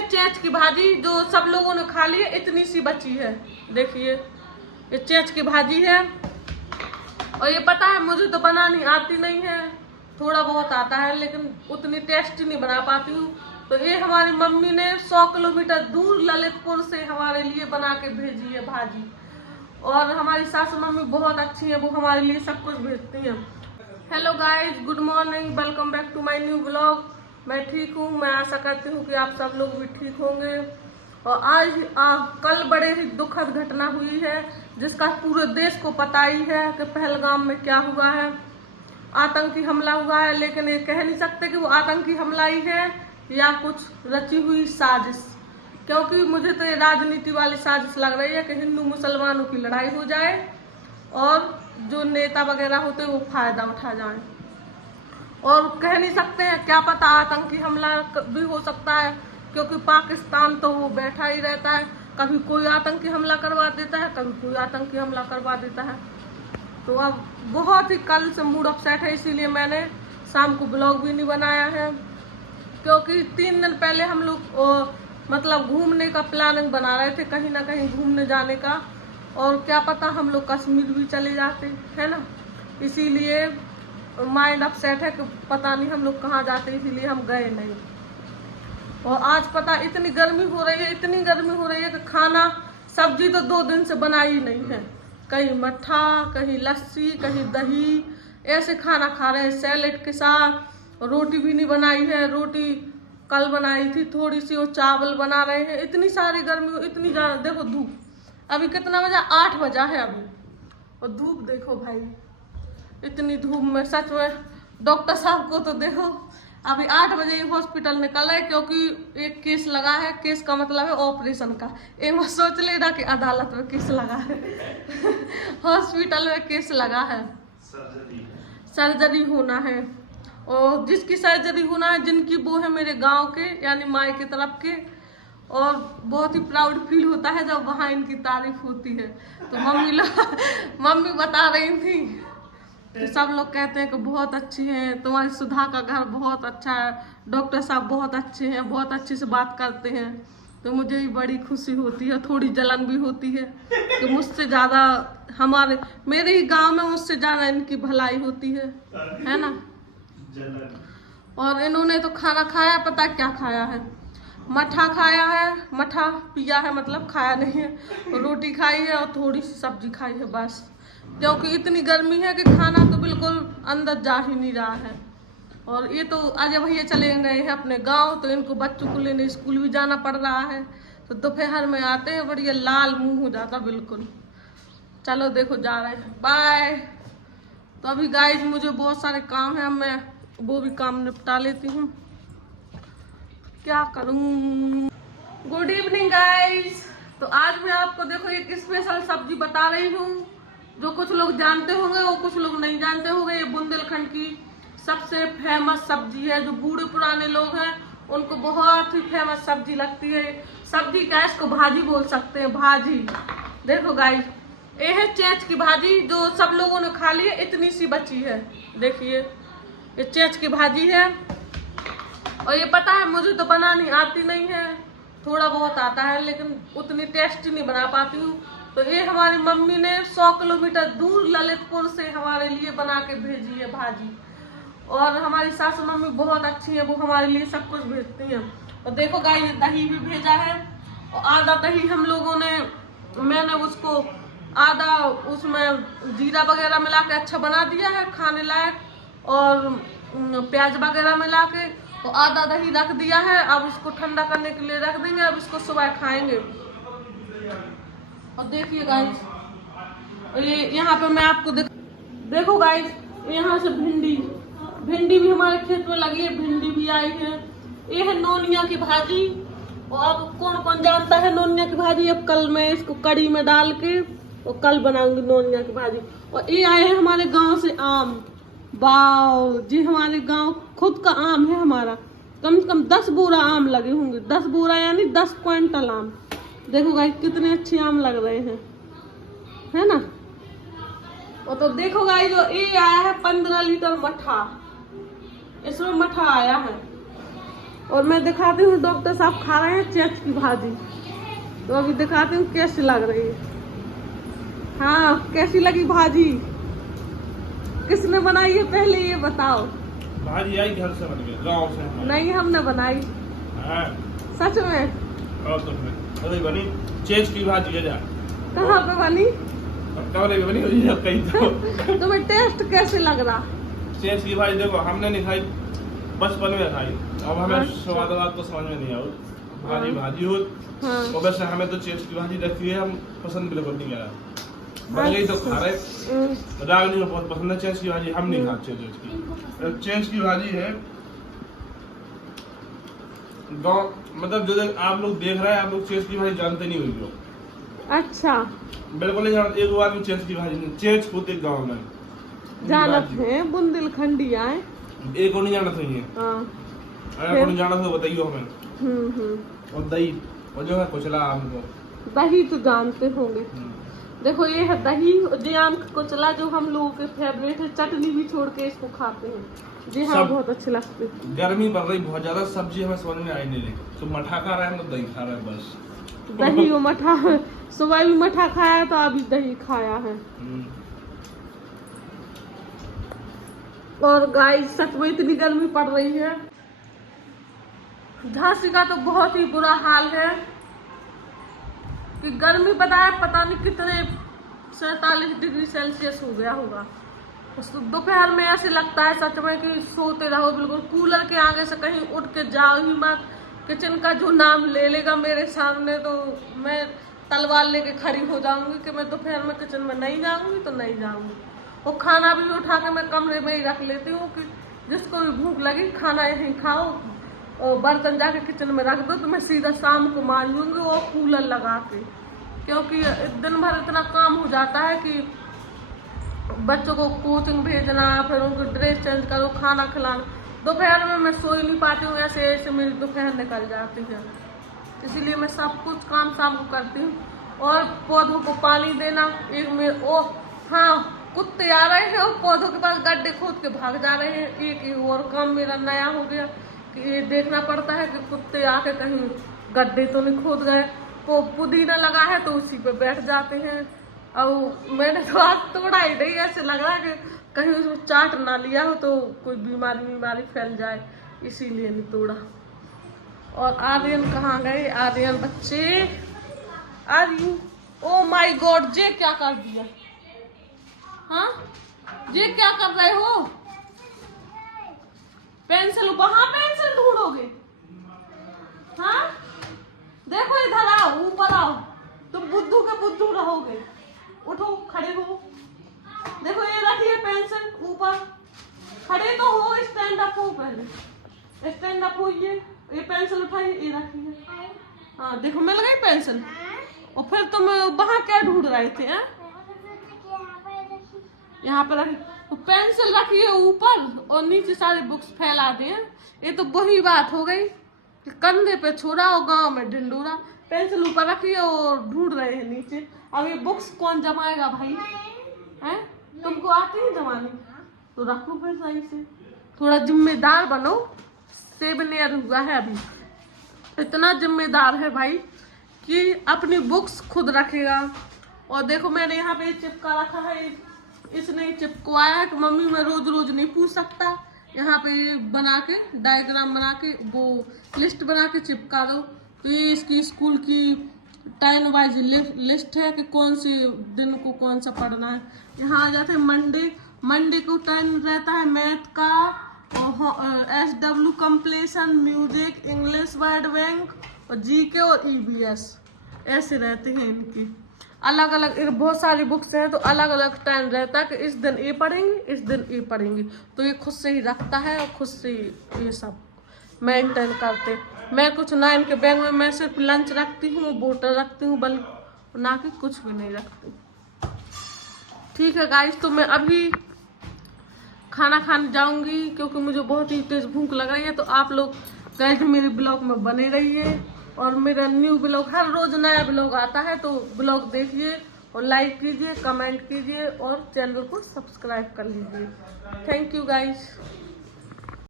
है चेंच की भाजी जो सब लोगों ने खा ली है, इतनी सी बची है। देखिए ये चेंच की भाजी है। और ये पता है मुझे तो बनानी आती नहीं है, थोड़ा बहुत आता है लेकिन उतनी टेस्टी नहीं बना पाती हूँ। तो ये हमारी मम्मी ने 100 किलोमीटर दूर ललितपुर से हमारे लिए बना के भेजी है भाजी। और हमारी सासू मम्मी बहुत अच्छी है, वो हमारे लिए सब कुछ भेजती हैं। Hello guys, good morning, welcome back to my new blog. मैं ठीक हूँ, मैं आशा करती हूँ कि आप सब लोग भी ठीक होंगे। और आज कल बड़े ही दुखद घटना हुई है जिसका पूरे देश को पता ही है कि पहलगाम में क्या हुआ है। आतंकी हमला हुआ है, लेकिन ये कह नहीं सकते कि वो आतंकी हमला ही है या कुछ रची हुई साजिश, क्योंकि मुझे तो ये राजनीति वाली साजिश लग रही है कि हिंदू मुसलमानों की लड़ाई हो जाए और जो नेता वगैरह होते हैं वो फायदा उठा जाए। और कह नहीं सकते हैं, क्या पता आतंकी हमला भी हो सकता है, क्योंकि पाकिस्तान तो वो बैठा ही रहता है, कभी कोई आतंकी हमला करवा देता है, कभी कोई आतंकी हमला करवा देता है। तो अब बहुत ही कल से मूड अपसेट है, इसीलिए मैंने शाम को ब्लॉग भी नहीं बनाया है। क्योंकि 3 दिन पहले हम लोग मतलब घूमने का प्लानिंग बना रहे थे, कहीं ना कहीं घूमने जाने का, और क्या पता हम लोग कश्मीर भी चले जाते है ना। इसीलिए माइंड अपसेट है कि पता नहीं हम लोग कहाँ जाते, इसीलिए हम गए नहीं। और आज पता इतनी गर्मी हो रही है, इतनी गर्मी हो रही है कि खाना सब्जी तो 2 दिन से बनाई नहीं है। कहीं मट्ठा, कहीं लस्सी, कहीं दही, ऐसे खाना खा रहे हैं सैलेड के साथ। रोटी भी नहीं बनाई है, रोटी कल बनाई थी थोड़ी सी, और चावल बना रहे हैं। इतनी सारी गर्मी, इतनी ज्यादा। देखो धूप अभी कितना बजा, 8 बजा है अभी, और धूप देखो भाई, इतनी धूप में सच में डॉक्टर साहब को तो देखो अभी 8 बजे ही हॉस्पिटल निकल है, क्योंकि एक केस लगा है। केस का मतलब है ऑपरेशन का। एक बार सोच लेना कि अदालत में केस लगा है हॉस्पिटल में केस लगा है, सर्जरी होना है। और जिसकी सर्जरी होना है, जिनकी वो है मेरे गांव के, यानी माई की तरफ के। और बहुत ही प्राउड फील होता है जब वहाँ इनकी तारीफ होती है। तो मम्मी बता रही थी कि सब लोग कहते हैं कि बहुत अच्छी हैं, तुम्हारी सुधा का घर बहुत अच्छा है, डॉक्टर साहब बहुत अच्छे हैं, बहुत अच्छे से बात करते हैं। तो मुझे भी बड़ी खुशी होती है, थोड़ी जलन भी होती है कि मुझसे ज़्यादा मेरे ही गांव में मुझसे ज़्यादा इनकी भलाई होती है ना। और इन्होंने तो खाना खाया, पता क्या खाया है, मठा खाया है, मठा पिया है, मतलब खाया नहीं है। रोटी खाई है और थोड़ी सी सब्जी खाई है बस, क्योंकि इतनी गर्मी है कि खाना तो बिल्कुल अंदर जा ही नहीं रहा है। और ये तो अजय भैया चले गए हैं अपने गांव, तो इनको बच्चों को लेने स्कूल भी जाना पड़ रहा है। तो दोपहर में आते हैं, बढ़िया लाल मुंह हो जाता बिल्कुल। चलो देखो जा रहे हैं, बाय। तो अभी गाइस मुझे बहुत सारे काम है, मैं वो भी काम निपटा लेती हूँ, क्या करूँ। Good evening guys. तो आज मैं आपको देखो एक स्पेशल सब्जी बता रही हूँ, जो कुछ लोग जानते होंगे वो कुछ लोग नहीं जानते होंगे। ये बुंदेलखंड की सबसे फेमस सब्जी है, जो बूढ़े पुराने लोग हैं उनको बहुत ही फेमस सब्जी लगती है। सब्जी क्या, इसको भाजी बोल सकते हैं, भाजी। देखो गाइस, ये है चेंच की भाजी जो सब लोगों ने खा ली है, इतनी सी बची है। देखिए ये चेंच की भाजी है। और ये पता है मुझे तो बनानी आती नहीं है, थोड़ा बहुत आता है लेकिन उतनी टेस्टी नहीं बना पाती हूँ। तो ये हमारी मम्मी ने 100 किलोमीटर दूर ललितपुर से हमारे लिए बना के भेजी है भाजी। और हमारी सासू मम्मी बहुत अच्छी है, वो हमारे लिए सब कुछ भेजती हैं। और देखो गाइस, दही भी भेजा है, और आधा दही हम लोगों ने, मैंने उसको आधा उसमें जीरा वगैरह मिला के अच्छा बना दिया है खाने लायक, और प्याज वगैरह मिला के, और आधा दही रख दिया है। अब इसको ठंडा करने के लिए रख देंगे, अब इसको सुबह खाएंगे। और देखिए गाइस, ये यहाँ पे मैं आपको देखो गाइस, यहाँ से भिंडी भी हमारे खेत में लगी है, भिंडी भी आई है। ये है नोनिया की भाजी। और अब कौन कौन जानता है नोनिया की भाजी, अब कल मैं इसको कड़ी में डाल के और कल बनाऊंगी नोनिया की भाजी। और ये आए हैं हमारे गांव से आम, वाओ जी, हमारे गांव खुद का आम है हमारा, कम से कम 10 बोरा आम लगे होंगे, 10 बोरा यानी 10 क्विंटल आम। देखो गाइस कितने अच्छे आम लग रहे हैं, है ना। और तो देखो गाइस, जो ये आया है 15 लीटर मठा, इसमें मठा आया है। और मैं दिखाती हूँ डॉक्टर साहब खा रहे हैं चेच की भाजी। तो अभी दिखाती हूँ कैसी लग रही है। हाँ कैसी लगी भाजी? किसने बनाई है पहले ये बताओ। भाजी आई घर से बन गई, गाँव से नहीं हमने बनाई। हाँ सच में? और तो अरे बनी चेच की भाजी है। कहाँ पे बनी? कमरे में बनी हुई है कहीं तो। तुम्हें टेस्ट कैसे लग रहा? चेच की भाजी देखो हमने नहीं खाई, बचपन में खाई, अब हमें अच्छा। स्वाद तो समझ में नहीं आया। भाजी भाजी हो। हाँ। और वैसे हमें तो चेच की भाजी रखी है, हम पसंद बिल्कुल नहीं करा, बन गई तो खा रहे। रागनी को बहुत पसंद है चेच की भाजी, हम नहीं खाते चेच की। चेच की भाजी है गाँव, मतलब जो आप लोग देख रहे हैं, आप लोग चेच की भाजी जानते नहीं हुई लोग। अच्छा बिल्कुल नहीं जानते। एक बार भी चेच की भाजी नहीं, चेच होते गाँव में जानत है बुंदेलखंडी आए। एक को नहीं जाना चाहिए। अगर को जाना तो बताइए हमें। और दही और जो है कुचला आम को। दही तो जानते होंगे। देखो ये है दही, जी आम का कुचला जो हम लोगों के फेवरेट है, चटनी भी छोड़ के इसको खाते हैं। जी हाँ बहुत अच्छे लगते हैं। गर्मी पड़ रही बहुत ज्यादा, सब्जी हमें समझ में आई नहीं रही, तो मठा खा रहे हैं तो दही खा रहे हैं बस। दही और मठा, सुबह भी मठा खाया तो अभी दही खाया है। और गाइस सच में इतनी गर्मी पड़ रही है, झांसी का तो बहुत ही बुरा हाल है कि गर्मी बताया पता नहीं कितने 47 डिग्री सेल्सियस हो गया होगा। दोपहर में ऐसे लगता है सच में कि सोते रहो बिल्कुल, कूलर के आगे से कहीं उठ के जाओ ही मत। किचन का जो नाम ले लेगा मेरे सामने तो मैं तलवार लेके खड़ी हो जाऊंगी कि मैं दोपहर में किचन में नहीं जाऊंगी तो नहीं जाऊंगी। और खाना भी उठा के मैं कमरे में ही रख लेती हूँ कि जिसको भी भूख लगी खाना यहीं खाओ, और बर्तन जाके किचन में रख दो तो मैं सीधा शाम को मांजूंगी और कूलर लगा के, क्योंकि दिन भर इतना काम हो जाता है कि बच्चों को कोचिंग भेजना, फिर उनको ड्रेस चेंज करो, खाना खिलाना। दोपहर में मैं सो ही नहीं पाती हूँ, ऐसे ऐसे मेरी दोपहर निकल जाती है। इसीलिए मैं सब कुछ काम शाम को करती हूँ। और पौधों को पानी देना, एक में ओ हाँ कुत्ते आ रहे हैं और पौधों के पास गड्ढे खोद के भाग जा रहे हैं। एक और काम मेरा नया हो गया कि ये देखना पड़ता है कि कुत्ते आके कहीं गड्ढे तो नहीं खोद गए। पुदीना लगा है तो उसी पे बैठ जाते हैं। और मैंने तो आज तोड़ा ही नहीं, ऐसे लग रहा है कि कहीं उसमें चाट ना लिया हो तो कोई बीमारी फैल जाए, इसीलिए नहीं तोड़ा। और आर्यन कहाँ गए? आर्यन बच्चे आर्यन, ओ माय गॉड ये क्या कर दिया? हाँ ये क्या कर रहे हो? पेंसिल वहां पेंसिल ढूंढोगे? हाँ देखो इधर आओ, ऊपर आओ, तुम बुद्धू के बुद्धू रहोगे। उठो खड़े हो, देखो ये रखिए पेंसिल ऊपर, खड़े तो हो, स्टैंड अप हो, पहले स्टैंड अप हो। ये पेंसिल उठाइए, ये रखिए। हाँ देखो मिल गई पेंसिल। और फिर तुम वहां क्या ढूंढ रहे थे? यहाँ पे रखी तो पेंसिल रखिए ऊपर और नीचे सारी बुक्स फैला दिए। ये तो वही बात हो गई कि कंधे पे छोड़ा और गांव में ढिंडूरा। पेंसिल ऊपर रखिए और ढूंढ रहे हैं नीचे। अब ये बुक्स कौन जमाएगा भाई? हैं तुमको आती है जमानी तो रखो फिर सही से, थोड़ा जिम्मेदार बनो। 7 ईयर हुआ है अभी, इतना जिम्मेदार है भाई कि अपनी बुक्स खुद रखेगा। और देखो मैंने यहाँ पे चिपका रखा है, इसने चिपकवाया है कि मम्मी मैं रोज रोज नहीं पूछ सकता। यहाँ पे बना के डायग्राम बना के वो लिस्ट बना के चिपका दो। तो ये इसकी स्कूल की टाइम वाइज लिस्ट है कि कौन से दिन को कौन सा पढ़ना है। यहाँ आ जाते हैं मंडे को टाइम रहता है मैथ का, SW completion, music, English word bank और GK और EBS, ऐसे रहते हैं इनकी। अलग अलग बहुत सारी बुक्स हैं तो अलग अलग टाइम रहता है कि इस दिन ये पढ़ेंगे, इस दिन ये पढ़ेंगे। तो ये खुद से ही रखता है और खुद से ये सब मेंटेन करते। मैं कुछ ना इनके बैग में, मैं सिर्फ लंच रखती हूँ, बोतल रखती हूँ, बल्कि ना कि कुछ भी नहीं रखती। ठीक है गाइस, तो मैं अभी खाना खाने जाऊंगी क्योंकि मुझे बहुत ही तेज भूख लग रही है। तो आप लोग गाइस मेरे ब्लॉग में बने रहिए और मेरा न्यू ब्लॉग, हर रोज नया ब्लॉग आता है तो ब्लॉग देखिए और लाइक कीजिए, कमेंट कीजिए और चैनल को सब्सक्राइब कर लीजिए। Thank you guys.